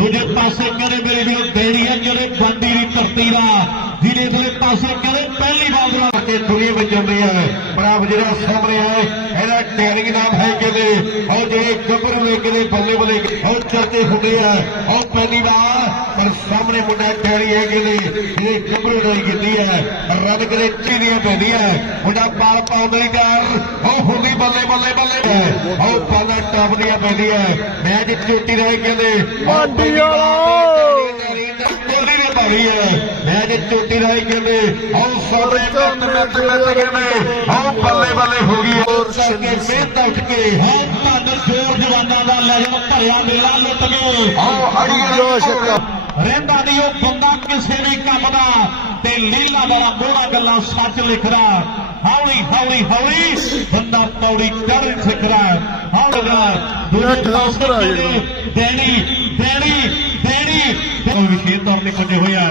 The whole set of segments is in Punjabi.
ਦੂਜੇ ਪਾਸੇ ਕਹਿੰਦੇ ਮੇਰੇ ਵੀਰੋ, ਦੇਣੀ ਹੈ ਜਿਹੜੇ ਗਾਂਧੀ ਦੀ ਧਰਤੀ ਦਾ, ਜਿਹਦੇ ਦੂਜੇ ਪਾਸੇ ਕਹਿੰਦੇ ਪਹਿਲੀ ਵਾਰ ਬਣਾ ਕੇ ਦੁਨੀਆ ਵਿੱਚ ਜਾਂਦੇ ਆ। ਬੜਾ ਜਿਹੜਾ ਸਾਹਮਣੇ ਹੈ ਇਹਦਾ ਟੈਰਿੰਗ ਨਾਮ ਹੈ ਕਹਿੰਦੇ? ਉਹ ਜਿਹੜੇ ਗੱਭਰੂ ਨੇ ਕਹਿੰਦੇ ਬੱਲੇ ਬੱਲੇ ਉਹ ਚਰਚੇ ਹੁੰਦੇ ਆ। ਉਹ ਪਹਿਲੀ ਵਾਰ, ਪਰ ਸਾਹਮਣੇ ਮੁੰਡਾ ਟੈਰੀ ਹੈ ਕਹਿੰਦੇ? ਇਹ ਗੱਭਰੂ ਨਹੀਂ ਕੀਤੀ ਹੈ। ਰੱਬ ਕਰੇ ਚੀਨੀਆਂ ਪੈਂਦੀਆਂ। ਮੁੰਡਾ ਪਾਲ ਪਾਉਂਦਾ ਹੀ ਕਰ। ਉਹ ਹੁੰਦੀ ਬੱਲੇ ਬੱਲੇ ਬੱਲੇ। ਉਹ ਪਾਲਾ ਟੱਪਦੀਆਂ ਪੈਂਦੀਆਂ। ਮੈਚ ਚੋਟੀ ਰਹੇ ਕਹਿੰਦੇ ਬਾਂਡੀ ਵਾਲਾ। ਭਾਰੀ ਹੈ ਮੈਚ ਚੋਟੀ ਰਹੇ ਕਹਿੰਦੇ ਉਹ ਸਾਰੇ ਕੱਟ ਕੱਟ ਕੱਟ ਕਹਿੰਦੇ ਉਹ ਬੱਲੇ ਬੱਲੇ ਹੋ ਗਈ। ਹੋਰ ਕਰਕੇ ਮਿਹਨਤ ਉੱਠ ਕੇ ਹਾਂ ਧੰਨ ਜੋਰ ਜਵਾਨਾਂ ਦਾ ਲੈ ਜਾ ਭਰਿਆ ਮੇਲਾ ਲੁੱਟ ਗਏ ਆਹ ਅੜੀਏ ਜੋ ਸ਼ੱਕਾ ਰਹਿੰਦਾ ਨਹੀਂ ਉਹ ਬੰਦਾ ਕਿਸੇ ਵੀ ਕੰਮ ਦਾ। ਤੇ ਲੀਲਾ ਵਾਲਾ ਮੋੜਾ ਗੱਲਾਂ ਸੱਚ ਲਿਖਦਾ। ਹੌਲੀ ਹੌਲੀ ਹੌਲੀ ਬੰਦਾ ਪੌੜੀ ਚੜ੍ਹ ਸਿੱਖਦਾ। ਹੌਲੀ ਇਹ ਖਲਾਸਰ ਆ ਜਿਹੜਾ। ਦੇਣੀ ਦੇਣੀ ਦੇਣੀ। ਕੋਈ ਵਿਸ਼ੇਸ਼ ਤੌਰ ਤੇ ਪੁੱਜੇ ਹੋਇਆ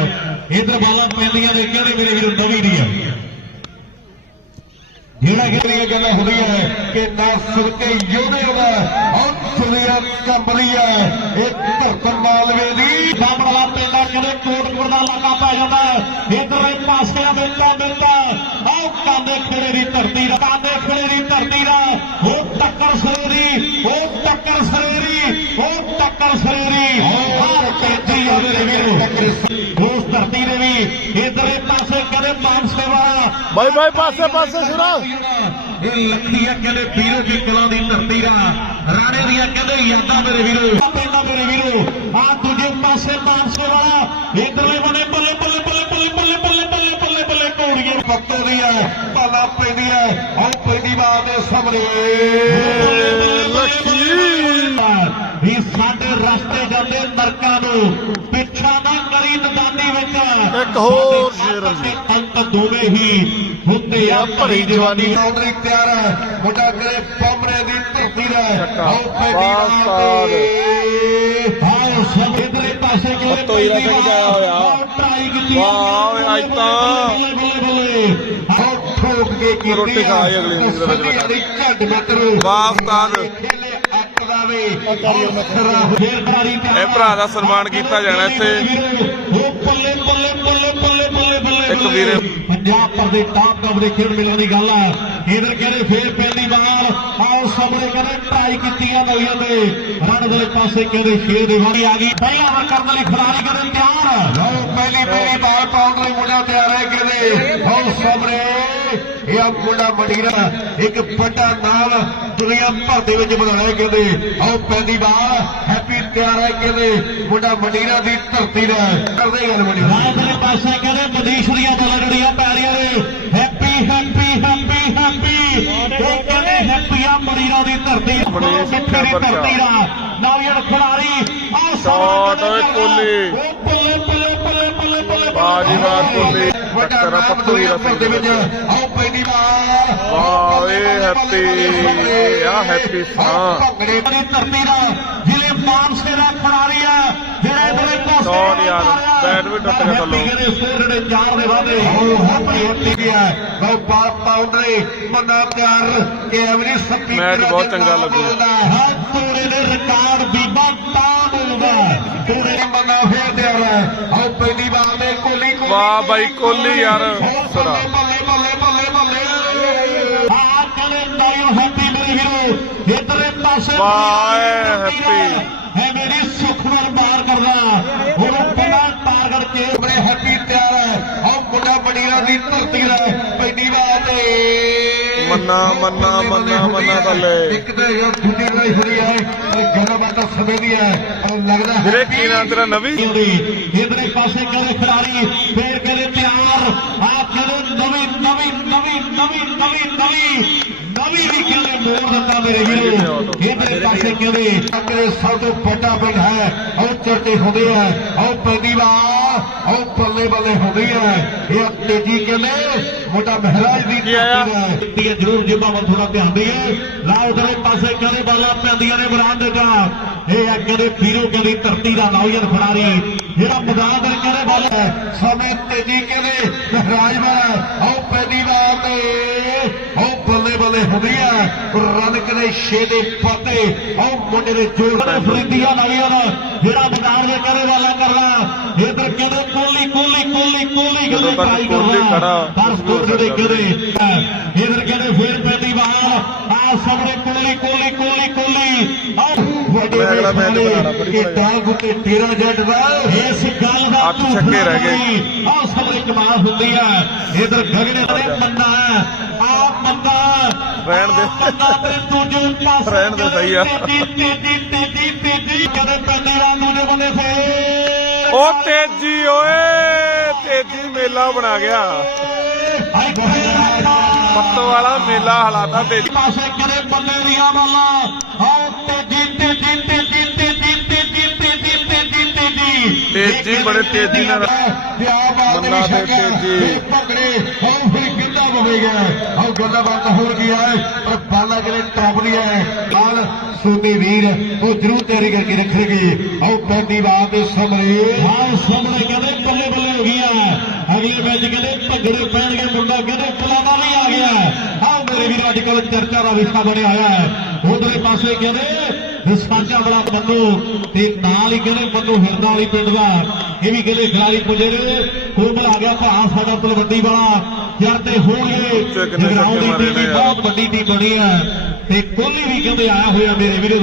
ਇਧਰ ਬਾਲਾਂ ਪੈਂਦੀਆਂ ਨੇ ਕਿਹੜੇ ਮੇਰੇ ਵੀਰੋ ਨਵੀਂ ਦੀ ਹੈ ਜਿਹੜਾ ਜਿਹੜੀਆਂ ਗੱਲਾਂ ਹੁੰਦੀਆਂ ਕਿ ਨਾ ਸੁਰਕੇ ਯੋਨੇ ਦਾ ਔਰ ਦੁਨੀਆ ਕੰਬਲੀ ਪੈ ਜਾਂਦਾ ਇਧਰਲੇ ਪਾਸੇ ਆ ਮਿਲਦਾ ਮਿਲਦਾ। ਆਹ ਕਾਂਦੇ ਖੇੜੇ ਦੀ ਧਰਤੀ ਦਾ ਕਾਂਦੇ ਖੇੜੇ ਦੀ ਧਰਤੀ ਦਾ। ਉਹ ਟੱਕਰ ਸਰੇਰੀ ਉਹ ਟੱਕਰ ਸਰੇਰੀ ਉਹ ਟੱਕਰ ਸਰੇਰੀ। ਤੇਜੀ ਆ ਮੇਰੇ ਵੀਰੋ। ਉਸ ਧਰਤੀ ਦੇ ਵੀ ਇਧਰਲੇ ਪਾਸੇ ਕਦੇ ਮਾਨਸੇ ਵਾਲਾ। ਬਾਈ ਬਾਈ ਪਾਸੇ ਪਾਸੇ ਸੁਣਾ ਇਹ ਲੱਖੀ ਆ ਕਹਿੰਦੇ ਵੀਰੋ ਦੀ ਕਲਾਂ ਦੀ ਧਰਤੀ ਦਾ। ਰਾਣੇ ਦੀਆਂ ਕਹਿੰਦੇ ਯਾਦਾਂ ਮੇਰੇ ਵੀਰੋ। ਪੈਂਦਾ ਮੇਰੇ ਵੀਰੋ ਆ ਦੂਜੇ ਪਾਸੇ ਮਾਨਸੇ ਵਾਲਾ ਇਧਰਲੇ ਬਨੇ ਬੱਲੇ ਬੱਲੇ ਬੱਲੇ ਬੱਲੇ ਬੱਲੇ ਬੱਲੇ ਬੱਲੇ ਬੱਲੇ ਬੱਲੇ ਕੋੜੀਏ ਪੱਤੋ ਦੀ ਹੈ ਪਾਲਾ ਪੈਂਦੀ ਹੈ ਆਹ ਪੈਂਦੀ ਬਾਤ ਦੇ ਸਾਹਮਣੇ। ਲੱਖੀ। ਵੀ ਸਾਡੇ ਰਸਤੇ ਜਾਂਦੇ ਨਰਕਾਂ ਨੂੰ ਪਿੱਛਾ ਨਾ ਕਰੀ ਨਦਾਨੀ ਵਿੱਚ। ਇੱਕ ਹੋਰ ਸ਼ੇਰ ਆ ਜੀ। ਗੋਲੇ ਹੀ ਹੁੰਦੇ ਆ ਭਰੀ ਜਵਾਨੀ ਆਉਣੇ ਤਿਆਰ ਹੈ ਮੁੰਡਾ ਗਰੇ ਪੰਮਰੇ ਦੀ ਧਰਤੀ ਦਾ ਆਓ ਪੈਗੀ ਰੋਟੀ ਖਾਏ ਅਗਲੇ ਇਹ ਭਰਾ ਦਾ ਸਨਮਾਨ ਕੀਤਾ ਜਾਣਾ ਇੱਥੇ ਇੱਕ ਵੀਰੇ ਪੰਜਾਬ ਪਰ ਦੇ ਟਾਪ ਟਾਪ ਦੇ ਖੇਡ ਮੇਲਿਆਂ ਦੀ ਗੱਲ ਹੈ। ਇਧਰ ਕਹਿੰਦੇ ਫੇਰ ਪਹਿਲੀ ਵਾਰ ਆਓ ਸਾਹਮਣੇ ਕਹਿੰਦੇ ਟਰਾਈ ਕੀਤੀਆਂ ਨਵੀਆਂ ਦੇ ਰਨ ਦੇ ਪਾਸੇ ਕਹਿੰਦੇ ਸ਼ੇਰ ਦੀ ਵਾਰੀ ਆ ਗਈ। ਪਹਿਲਾ ਵਾਰ ਕਰਨ ਲਈ ਖਿਡਾਰੀ ਕਹਿੰਦੇ ਤਿਆਰ। ਲਓ ਪਹਿਲੀ ਪਹਿਲੀ ਬਾਲ ਪਾਉਣ ਲਈ ਮੁੰਡਾ ਤਿਆਰ ਹੈ ਕਹਿੰਦੇ। ਆਓ ਸਾਹਮਣੇ, ਇਹ ਆ ਮੁੰਡਾ ਮੰਡੀਰਾ ਇੱਕ ਵੱਡਾ ਨਾਮ ਦੁਨੀਆ ਭਰ ਦੇ ਵਿੱਚ ਬਣਾਉਣਾ ਕਹਿੰਦੇ। ਆਓ ਪਹਿਲੀ ਵਾਰ ਹੈਪੀ ਤਿਆਰ ਹੈ ਕਹਿੰਦੇ। ਮੁੰਡਾ ਮੰਡੀਰਾ ਦੀ ਧਰਤੀ ਦਾ ਕਰਦੇ ਗੱਲ ਮੰਡੀਰਾ ਰਾਜਪੁਰੇ ਪਾਸੇ ਕਹਿੰਦੇ ਮਨੀਸ਼ ਦੀਆਂ ਬਲੜੀਆਂ ਧੀਰਾਂ ਦੀ ਧਰਤੀ ਬੜੇ ਸਿੱਖਾਂ ਦੀ ਧਰਤੀ ਦਾ ਨਾਰੀਅਲ ਖਿਡਾਰੀ ਆ ਸ਼ਾਟ ਓਏ ਕੋਲੀ। ਬਾਜੀ ਬਾਤ ਕੋਲੀ। ਕਰਾ ਪੱਤੂ ਦੀ ਰਸੀ ਦੇ ਵਿੱਚ। ਆਓ ਪਹਿਲੀ ਵਾਰ। ਵਾਹ ਏ ਹੈਪੀ ਆ ਹੈਪੀ ਸਾਂ ਭੰਗੜੇ ਦੀ ਧਰਤੀ ਦਾ। ਜਿਲੇ ਮਾਨਸੇ ਦਾ ਖਿਡਾਰੀ ਆ ਸ਼ਾਟ ਯਾਰ, ਬੈਟ ਵੀ ਟੁੱਟ ਗਿਆ ਥੱਲੋਂ। ਜਿਹੜੇ ਸੋਰੜੇ ਚਾਰ ਦੇ ਵਾਦੇ ਉਹ ਹੈਪੀ ਹੈਪੀ ਵੀ ਹੈ। ਬਹੁ ਬਾਲ ਪਾਉਂਦੇ ਮੰਨਾ ਤਿਆਰ ਕਿ ਐਵਰੀ ਸੱਪੀ ਮੈਚ ਬਹੁਤ ਚੰਗਾ ਲੱਗੂ। ਹੈ। ਤੋੜੇ ਦੇ ਰਿਕਾਰਡ ਬੀਬਾ ਤਾਂ ਬੋਲਦਾ ਤੋੜੇ ਦੇ ਮੰਨਾ ਫੇਰ ਤਿਆਰ ਹੈ। ਆਓ ਪਹਿਲੀ ਵਾਰ ਦੇ ਕੋਲੀ ਕੋਲੀ ਵਾਹ ਬਾਈ ਕੋਹਲੀ ਯਾਰ ਸਰਾ। ਬੱਲੇ ਬੱਲੇ ਬੱਲੇ ਬੱਲੇ ਆ ਚਲੇ ਨਾਇਓ ਹੈਪੀ ਮੇਰੇ ਵੀਰੋ। ਇਧਰੇ ਪਾਸੇ ਵਾਹ ਹੈਪੀ। ਹੈ ਮੇਰੀ ਮੰਨਾ ਮੰਨਾ ਮੰਨਾ ਮੰਨਾ ਥੱਲੇ ਇੱਕ ਤਾਂ ਇਹ ਛੁੱਟੀ ਲਈ ਹੋਈ ਹੈ ਇਹ ਬਾਟਾ ਸਮੇਂ ਦੀ ਹੈ ਔਰ ਲੱਗਦਾ ਵੀਰੇ ਕੀ ਨਾਮ ਤੇਰਾ ਨਵੀ? ਇਧਰੇ ਪਾਸੇ ਕਹਿੰਦੇ ਖਿਡਾਰੀ ਫੇਰ ਕਹਿੰਦੇ ਤਿਆਰ। ਆ ਕਹਿੰਦੇ ਨਵੀਂ ਨਵੀਂ ਨਵੀਂ ਨਵੀਂ ਨਵੀਂ ਨਵੀਂ ਨਵੀਂ ਵੀ ਕਹਿੰਦੇ ਮੋੜ ਦਿੱਤਾ ਮੇਰੇ ਵੀਰੋ। ਇਧਰੇ ਪਾਸੇ ਕਹਿੰਦੇ? ਕਹਿੰਦੇ ਸਭ ਤੋਂ ਵੱਡਾ ਪਿੰਡ ਹੈ ਉਹ ਚਰਚੇ ਹੁੰਦੇ ਆ ਉਹ ਪਹਿਲੀ ਵਾਰ ਉਹ ਬੱਲੇ ਬੱਲੇ ਹੁੰਦੀ ਹੈ। ਇਹ ਤੇਜੀ ਕਹਿੰਦੇ ਮੁੰਡਾ ਮਹਾਰਾਜ ਦੀ ਕੀ? ਧਰਤੀ ਹੈ। ਜ਼ਰੂਰ ਜਿੰਮਾ ਵੱਲ ਥੋੜਾ ਧਿਆਨ ਦਈਏ। ਲਾ ਉਧਰੇ ਪਾਸੇ ਕਹਿੰਦੇ ਬਾਲਾਂ ਪੈਂਦੀਆਂ ਨੇ ਬਰਾਂਡੇ ਦਾ। ਇਹ ਆ ਕਹਿੰਦੇ ਵੀਰੋ ਕਹਿੰਦੀ ਧਰਤੀ ਦਾ ਨੌਜਵਾਨ ਖਿਡਾਰੀ ਜਿਹੜਾ ਮੈਦਾਨ ਦੇ ਵੱਲ ਹੈ ਸਮੇਂ ਤੇਜੀ ਕਹਿੰਦੇ ਮਹਾਰਾਜ ਵਾਲਾ ਆਓ ਪਹਿਲੀ ਵਾਰ ਤੇ ਆਓ ਕੋਲੇ ਹੁੰਦੀਆਂ ਰਨ ਕਦੇ ਛੇ ਦੇ ਪਾਤੇ ਉਹ ਮੁੰਡੇ ਦੇ ਜੋਰ ਫਰੀਦੀਆਂ ਲਾਈਆਂ ਦਾ ਜਿਹੜਾ ਮੈਦਾਨ ਦੇ ਕਰੇ ਵਾਲਾ ਕਰਨਾ ਇਧਰ ਕਿਹਦੇ ਕੋਲੀ ਕੋਲੀ ਕੋਲੀ ਕੋਲੀ ਕਿਹਦੇ ਪਾਈ ਕਰਨਾ। ਪਰ ਸਕੋਰ ਦੇ ਕਿਹਦੇ ਇਧਰ ਕਿਹਦੇ ਫੇਰ ਪੈਂਦੀ ਬਾਹਰ ਆ ਸਾਹਮਣੇ ਕੋਲੀ ਕੋਲੀ ਕੋਲੀ ਕੋਲੀ ਵੱਡੇ ਦੇ ਕਿ ਟਾਂਗ ਉੱਤੇ ਤੇਰਾ ਜੱਟ ਦਾ। ਇਸ ਗੱਲ ਦਾ ਅੱਠ ਛੱਕੇ ਰਹਿ ਗਏ। ਆ ਸਾਹਮਣੇ ਕਮਾਲ ਹੁੰਦੀ ਆ। ਇਧਰ ਗਗਨੇ ਨੇ ਮੰਨਾ ਹੈ ਆ ਮੰਨਾ ਰਹਿਣ ਦੇ। ਆਹ ਮੰਨਾ ਤੇ ਦੂਜੇ ਪਾਸੇ ਰਹਿਣ ਦੇ ਸਹੀ ਆ। ਤੇਜੀ ਤੇਜੀ ਤੇਜੀ ਤੇਜੀ ਕਦੇ ਪੈਂਦੀ ਰਾਂ ਦੂਜੇ ਬੰਦੇ ਫੇਰ। ਉਹ ਤੇਜੀ ਓਏ ਤੇਜੀ ਮੇਲਾ ਬਣਾ ਗਿਆ। ਪੱਤੋ ਵਾਲਾ ਮੇਲਾ ਹਲਾਤਾ ਤੇਜੀ। ਪਾਸੇ ਕਦੇ ਬੰਦੇ ਦੀਆਂ ਮਾਲਾ ਆਹ ਤੇਜੀ ਤੇਜੀ ਤੇਜੀ ਤੇਜੀ ਤੇਜੀ ਤੇਜੀ ਤੇਜੀ ਤੇਜੀ। ਤੇਜੀ ਬੜੇ ਤੇਜ਼ੀ ਨਾਲ। ਮੰਨਾ ਤੇ ਤੇਜੀ। ਪਕੜੇ ਉਹ ਫਿਰ ਕਿੰਦਾ ਬਵੇਗਾ ਆਹ ਗੱਲਾਂ ਹੋਰ ਕੀ ਹੈ? ਪਰ ਬਾਲਾ ਜਿਹੜੇ ਟੌਪ ਦੀ ਹੈ, ਨਾਲ ਸੋਨੀ ਵੀਰ, ਉਹ ਜਰੂਰ ਤਿਆਰੀ ਕਰਕੇ ਰੱਖਣਗੇ। ਆਓ ਪਹਿਲੀ ਵਾਰ ਦੇ ਸਮਰੇ ਹਾਂ ਸਮਰੇ ਕਹਿੰਦੇ ਬੱਲੇ ਬੱਲੇ ਹੋ ਗਿਆ ਅਗਲੇ ਮੈਚ ਕਹਿੰਦੇ ਭੰਗੜੇ ਪੈਣਗੇ ਮੁੰਡਾ, ਕਹਿੰਦੇ ਫਲਾਣਾ ਵੀ ਆ ਗਿਆ। ਆਹ ਮੇਰੇ ਵੀਰ, ਅੱਜ ਕੱਲ ਚਰਚਾ ਦਾ ਵਿਸ਼ਾ ਬਣਿਆ ਹੋਇਆ ਹੈ। ਉਧਰੇ ਪਾਸੇ ਕਹਿੰਦੇ ਸਾਂਝਾ ਬੜਾ ਬੰਦੂ ਤੇ ਨਾਲ ਹੀ ਕਹਿੰਦੇ ਬੰਦੂ ਹਿਰਦਾ ਵਾਲੀ ਪਿੰਡ ਦਾ। ਇਹ ਵੀ ਕਹਿੰਦੇ ਖਿਡਾਰੀ ਪੁੱਜੇ ਨੇ। ਕੋਮਲ ਆ ਗਿਆ ਭਰਾ ਸਾਡਾ ਤਲਵੰਡੀ ਵਾਲਾ। ਯਾਰ ਤੇ ਹੋਣਗੇ। ਜਗਰਾਉਂ ਦੀ ਟੀਮ। ਬਹੁਤ ਵੱਡੀ ਟੀਮ ਬਣੀ ਹੈ। ਤੇ ਕੋਹਲੀ ਵੀ ਕਹਿੰਦੇ ਆਇਆ ਹੋਇਆ ਮੇਰੇ ਵੀਰੇ।